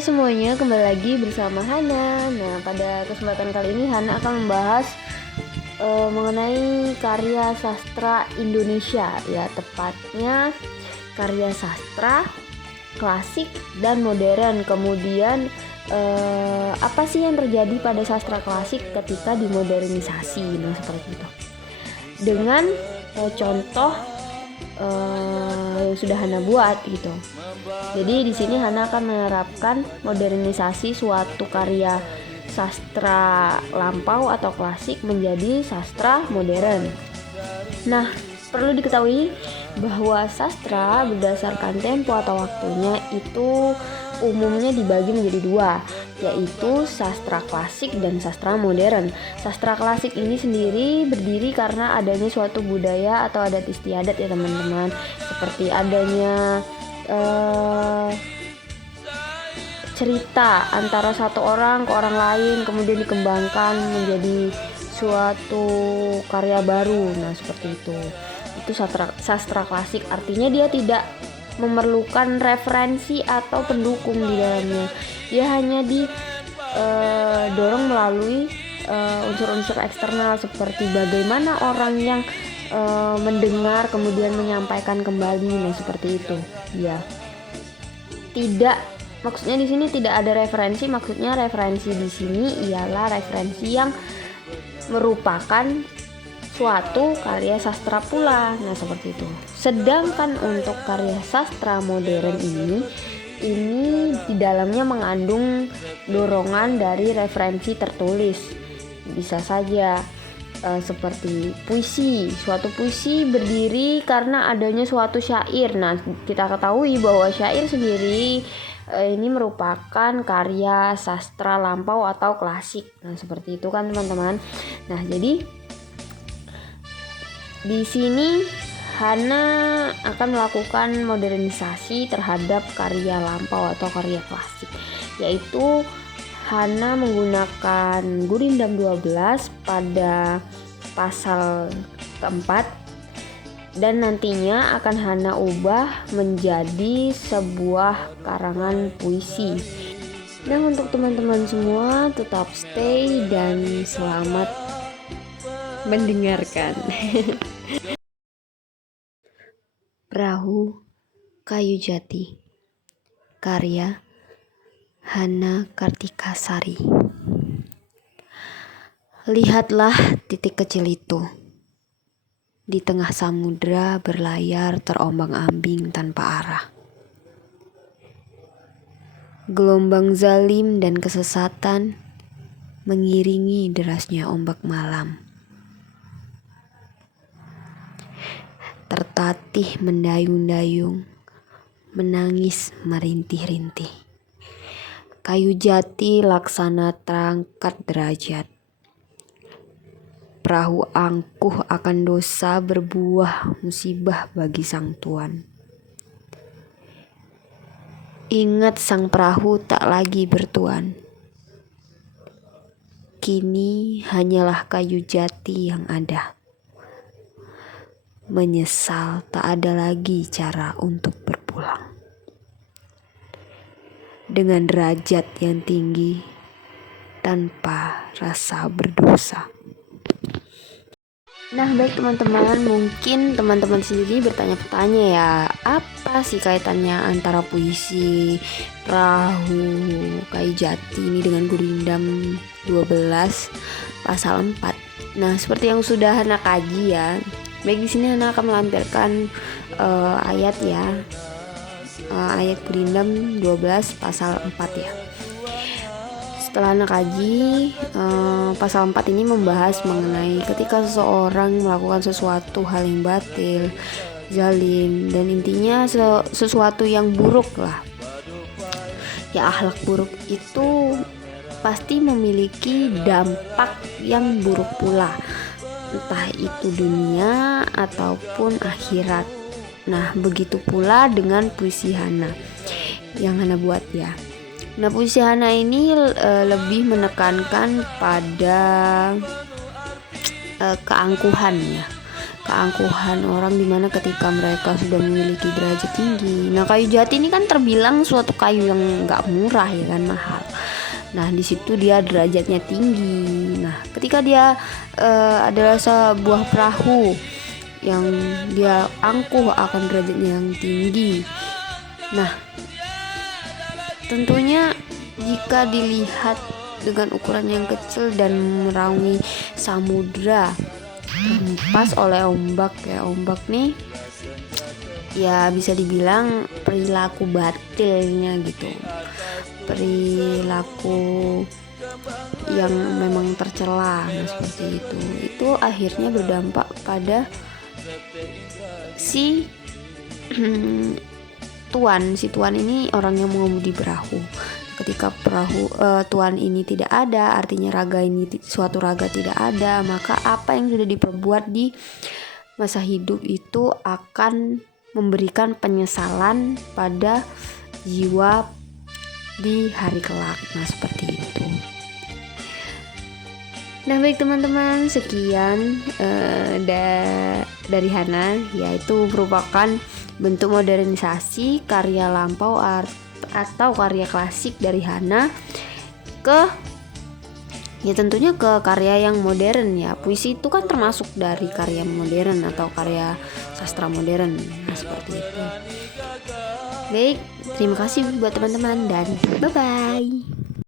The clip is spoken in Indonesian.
Halo semuanya, kembali lagi bersama Hana. Nah, pada kesempatan kali ini Hana akan membahas mengenai karya sastra Indonesia, ya tepatnya karya sastra klasik dan modern. Kemudian apa sih yang terjadi pada sastra klasik ketika dimodernisasi, nah seperti itu. Dengan contoh yang sudah Hana buat gitu. Jadi di sini Hana akan menerapkan modernisasi suatu karya sastra lampau atau klasik menjadi sastra modern. Nah, perlu diketahui bahwa sastra berdasarkan tempo atau waktunya itu umumnya dibagi menjadi dua, yaitu sastra klasik dan sastra modern. Sastra klasik ini sendiri berdiri karena adanya suatu budaya atau adat istiadat ya teman-teman, seperti adanya cerita antara satu orang ke orang lain kemudian dikembangkan menjadi suatu karya baru. Nah seperti itu sastra klasik, artinya dia tidak memerlukan referensi atau pendukung di dalamnya. Dia hanya didorong melalui unsur-unsur eksternal seperti bagaimana orang yang mendengar kemudian menyampaikan kembali. Nah seperti itu ya. Maksudnya di sini tidak ada referensi. Maksudnya referensi di sini ialah referensi yang merupakan suatu karya sastra pula. Nah seperti itu. Sedangkan untuk karya sastra modern ini di dalamnya mengandung dorongan dari referensi tertulis. Bisa saja seperti puisi. Suatu puisi berdiri karena adanya suatu syair. Nah kita ketahui bahwa syair sendiri ini merupakan karya sastra lampau atau klasik. Nah seperti itu kan teman-teman. Nah jadi di sini Hana akan melakukan modernisasi terhadap karya lampau atau karya klasik, yaitu Hana menggunakan Gurindam 12 pada pasal keempat dan nantinya akan Hana ubah menjadi sebuah karangan puisi. Nah untuk teman-teman semua tetap stay dan selamat mendengarkan. Perahu Kayu Jati, karya Hana Kartikasari. Lihatlah titik kecil itu. Di tengah samudra berlayar terombang-ambing tanpa arah. Gelombang zalim dan kesesatan mengiringi derasnya ombak malam. Tertatih mendayung-dayung, menangis merintih-rintih. Kayu jati laksana terangkat derajat. Perahu angkuh akan dosa berbuah musibah bagi sang tuan. Ingat sang perahu tak lagi bertuan. Kini hanyalah kayu jati yang ada. Menyesal tak ada lagi cara untuk berpulang. Dengan derajat yang tinggi tanpa rasa berdosa. Nah baik teman-teman, mungkin teman-teman sendiri bertanya-tanya ya, apa sih kaitannya antara puisi Perahu Kayu Jati ini dengan Gurindam 12 pasal 4. Nah seperti yang sudah Hana kaji ya, baik di sini Hana akan melampirkan ayat ya, ayat Gurindam 12 pasal 4 ya. Setelah Hana kaji, pasal 4 ini membahas mengenai ketika seseorang melakukan sesuatu hal yang batil, zalim, dan intinya sesuatu yang buruk lah. Ya akhlak buruk itu pasti memiliki dampak yang buruk pula, entah itu dunia ataupun akhirat. Nah begitu pula dengan puisi Hana yang Hana buat ya. Nah puisi Hana ini lebih menekankan pada keangkuhan ya, keangkuhan orang dimana ketika mereka sudah memiliki derajat tinggi. Nah, kayu jati ini kan terbilang suatu kayu yang nggak murah ya kan, mahal. Nah, di situ dia derajatnya tinggi. Nah, ketika dia adalah sebuah perahu yang dia angkuh akan derajatnya yang tinggi. Nah, tentunya jika dilihat dengan ukuran yang kecil dan menaungi samudra terhempas oleh ombak ya, ombak nih ya bisa dibilang perilaku batilnya gitu, perilaku yang memang tercela. Nah, seperti itu akhirnya berdampak pada si tuan ini orang yang mengemudi perahu. Ketika perahu tuan ini tidak ada, artinya suatu raga tidak ada, maka apa yang sudah diperbuat di masa hidup itu akan memberikan penyesalan pada jiwa di hari kelak. Nah, seperti itu. Nah, baik teman-teman, sekian dari Hana, yaitu merupakan bentuk modernisasi karya lampau atau karya klasik dari Hana ya tentunya ke karya yang modern ya. Puisi itu kan termasuk dari karya modern atau karya sastra modern. Nah, seperti itu. Baik, terima kasih buat teman-teman dan bye-bye.